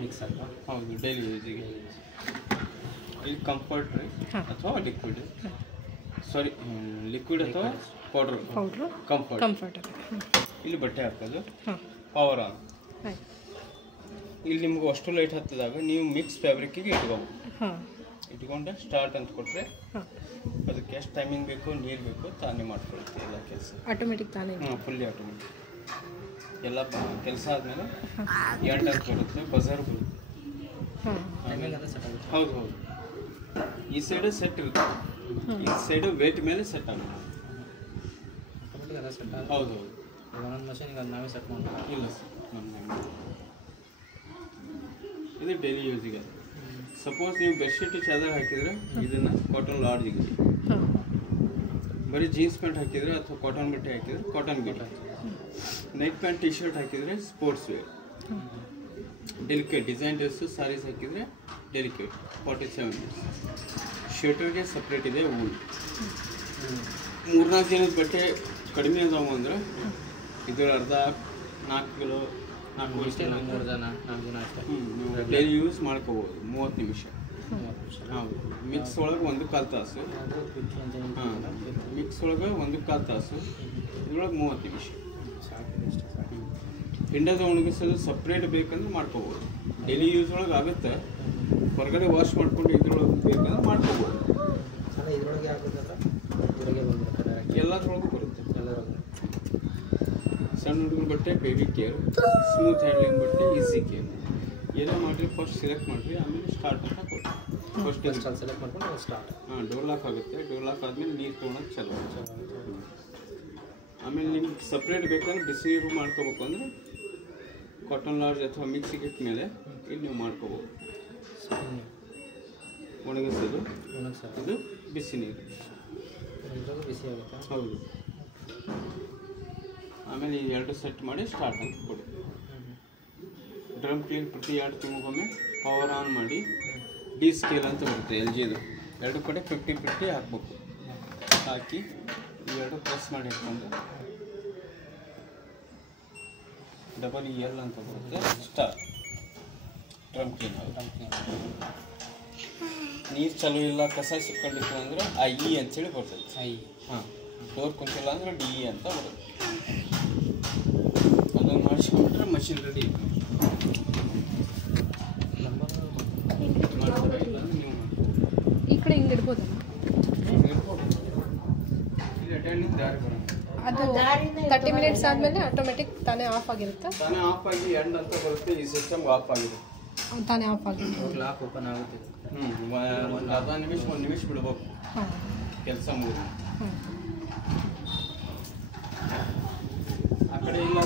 Mix ಅಲ್ವಾ? ಹೌದು, daily ಯೂಸಿಗೆ. ಇದು ಕಂಫರ್ಟ್ ರೀ ಅಥವಾ ಲಿಕ್ವಿಡ್, ಸಾರಿ ಲಿಕ್ವಿಡ್ ಅಥವಾ ಪೌಡ್ರ್. ಕಂಫರ್ಟ್. ಇಲ್ಲಿ ಬಟ್ಟೆ ಹಾಕೋದು, ಪವರ್ ಆನ್. ಇಲ್ಲಿ ನಿಮ್ಗೆ ಅಷ್ಟು ಲೈಟ್ ಹತ್ತದಾಗ ನೀವು ಮಿಕ್ಸ್ ಫ್ಯಾಬ್ರಿಕ್ಕಿಗೆ ಇಟ್ಕೊಂಡೆ ಸ್ಟಾರ್ಟ್ ಅಂತ ಕೊಟ್ಟರೆ ಅದಕ್ಕೆ ಎಷ್ಟು ಟೈಮಿಂಗ್ ಬೇಕು, ನೀರು ಬೇಕು, ತಾನೇ ಮಾಡ್ಕೊಳುತ್ತೆ ಎಲ್ಲ ಕೆಲಸ. ಆಟೋಮೆಟಿಕ್ ತಾನೇ? Fully automatic. ಎಲ್ಲ ಕೆಲಸ ಆದಮೇಲೆ ಎಂಟು ಅಂತ ಬರುತ್ತೆ, ಬಜಾರ್ ಬರುತ್ತೆ. ಹೌದು ಹೌದು, ಈ ಸೈಡು ಸೆಟ್ ಇರುತ್ತೆ, ಈ ಸೈಡು ವೇಟ್ ಮೇಲೆ ಸೆಟ್ ಆಗುತ್ತೆ. ಹೌದು ಹೌದು. ಒಂದೊಂದು ಮಷೀನಿಗೆ ಅದು ನಾವೇ ಸೆಟ್ ಮಾಡೋದು? ಇಲ್ಲ ಸರ್, ಇದು ಡೈಲಿ ಯೂಸಿಗೆ. ಸಪೋಸ್ ನೀವು ಬೆಡ್ಶೀಟು ಚಾದರ್ ಹಾಕಿದರೆ ಇದನ್ನು ಕಾಟನ್ ಲಾಡ್ಜಿಗೆ, ಬರೀ ಜೀನ್ಸ್ ಪ್ಯಾಂಟ್ ಹಾಕಿದರೆ ಅಥವಾ ಕಾಟನ್ ಬಟ್ಟೆ ಹಾಕಿದರೆ ಕಾಟನ್ ಗಿಡ, ನೈಟ್ ಪ್ಯಾಂಟ್ ಟಿ ಶರ್ಟ್ ಹಾಕಿದರೆ sports wear, delicate design dress saris ಹಾಕಿದರೆ ಡೆಲಿಕೇಟ್ 47 ಡೇಸ್. ಶರ್ಟರ್ಗೆ ಸಪ್ರೇಟ್ ಇದೆ ವೂಲ್. 3-4 ದಿನದ ಬಟ್ಟೆ ಕಡಿಮೆ ಅದಾವು ಅಂದ್ರೆ ಇದ್ರ ಅರ್ಧ 4 ಕಿಲೋ 4 ಇಷ್ಟೇ, 3 ಜನ 4 ದಿನ ಅಷ್ಟೇ ಡೈಲಿ ಯೂಸ್ ಮಾಡ್ಕೋಬೋದು. 30 ನಿಮಿಷ. ಹೌದು, ಮಿಕ್ಸ್ ಒಳಗೆ 1/4 ತಾಸು. ಹಾಂ, ಮಿಕ್ಸ್ ಒಳಗೆ 1/4 ತಾಸು, ಇದ್ರೊಳಗೆ 30 ನಿಮಿಷ. ಹಿಂಡದ ಒಣಗಿಸಲು ಸಪ್ರೇಟ್ ಬೇಕಂದ್ರೆ ಮಾಡ್ಕೋಬೋದು. ಡೈಲಿ ಯೂಸ್ ಒಳಗೆ ಆಗುತ್ತೆ, ಹೊರಗಡೆ ವಾಶ್ ಮಾಡ್ಕೊಂಡು ಇದ್ರೊಳಗೆ ಬೇಕಂದ್ರೆ ಮಾಡ್ಕೋಬೋದು. ಇದ್ರೊಳಗೆ ಆಗೋದಲ್ಲ, ಇದ್ರೊಳಗೆ ಬಂದ್ಬಿಡುತ್ತೆ, ಎಲ್ಲದ್ರೊಳಗೂ ಬರುತ್ತೆ. ಎಲ್ಲರೊಳಗೆ ಸಣ್ಣ ಹುಡುಗನ ಬಟ್ಟೆ ಬೇಬಿ ಕೇರ್, ಸ್ಮೂತ್ ಹ್ಯಾಂಡ್ಲಿಂಗ್ ಬಟ್ಟೆ ಈಸಿ ಕೇರ್. ಏನೋ ಮಾಡಿರಿ, ಫಸ್ಟ್ ಸೆಲೆಕ್ಟ್ ಮಾಡಿರಿ, ಆಮೇಲೆ ಸ್ಟಾರ್ಟ್ ಅಂತ ಕೊಡಿ. ಫಸ್ಟ್ ಸೆಲೆಕ್ಟ್ ಮಾಡ್ಕೊಂಡು ಸ್ಟಾರ್ಟ್. ಹಾಂ, ಡೋರ್ ಲಾಕ್ ಆಗುತ್ತೆ. ಡೋರ್ ಲಾಕ್ ಆದಮೇಲೆ ನೀರು ತೊಗೊಳಕ್ಕೆ ಚಲೋ. ಆಮೇಲೆ ನಿಮ್ಗೆ ಸಪ್ರೇಟ್ ಬೇಕಂದ್ರೆ ಬಿಸಿ ನೀರು ಮಾಡ್ಕೋಬೇಕು ಅಂದರೆ ಕಾಟನ್ ಲಾಡ್ಜ್ ಅಥವಾ ಮಿಕ್ಸಿಗೆ ಮೇಲೆ ಇದು ನೀವು ಮಾಡ್ಕೋಬೋದು. ಒಣಗಿಸೋದು, ಇದು ಬಿಸಿ ನೀರು. ಬಿಸಿ ಆಗುತ್ತೆ. ಹೌದು. ಆಮೇಲೆ ಈ 2 ಸೆಟ್ ಮಾಡಿ ಸ್ಟಾರ್ಟ್ ಅಂತ ಕೊಡಿ. ಡ್ರಮ್ ಕ್ಲೀನ್ ಪ್ರತಿ 2 ತಿಂಗಳಿಗೊಮ್ಮೆ ಪವರ್ ಆನ್ ಮಾಡಿ. ಡಿ ಸ್ಕೇಲ್ ಅಂತ ಬರುತ್ತೆ LGದು, 2 ಕಡೆ 50-50 ಹಾಕ್ಬೇಕು. ಹಾಕಿ ಇವೆರಡು ಪ್ರೆಸ್ ಮಾಡಿ ಇಟ್ಕೊಂಡು ಡಬಲ್ EL ಅಂತ ಬರುತ್ತೆ. Start drum clean. ನೀರು ಚಲೋ ಇಲ್ಲ, ಕಸ ಸಿಕ್ಕೊಂಡಿತ್ತು ಅಂದರೆ IE ಅಂತೇಳಿ ಬರ್ತೈತೆ. ಹಾಂ, ಡೋರ್ ಕುಂತಿಲ್ಲ ಅಂದರೆ DE ಅಂತ ಬರುತ್ತೆ. ಅದನ್ನು ಮಾಡಿಸ್ಕೊಂಡ್ರೆ ಮಷಿನ್ ರೆಡಿ. ಈ ಕಡೆ ಹಿಂಗೆ ಇಡ್ಬೋದಲ್ಲ? ಅದು 30 ಮಿನಿಟ್ಸ್ ಆದಮೇಲೆ ಆಟೋಮೆಟಿಕ್ ತಾನೇ ಆಫ್ ಆಗಿರುತ್ತೆ. ತಾನೇ ಆಫ್ ಆಗಿ ಎಂಡ್ ಅಂತ ಬರುತ್ತೆ. ಈ ಸಿಸ್ಟಮ್ ಆಫ್ ಆಗಿದೆ, ತಾನೇ ಆಫ್ ಆಗಿದೆ. ಲಾಕ್ ಓಪನ್ ಆಗುತ್ತೆ. ಒಂದು ಅರ್ಧ ನಿಮಿಷ 1 ನಿಮಿಷ ಬಿಡ್ಬೇಕು ಕೆಲಸ ಮುಗಿದು. ಆ ಕಡೆ ಇಲ್ಲ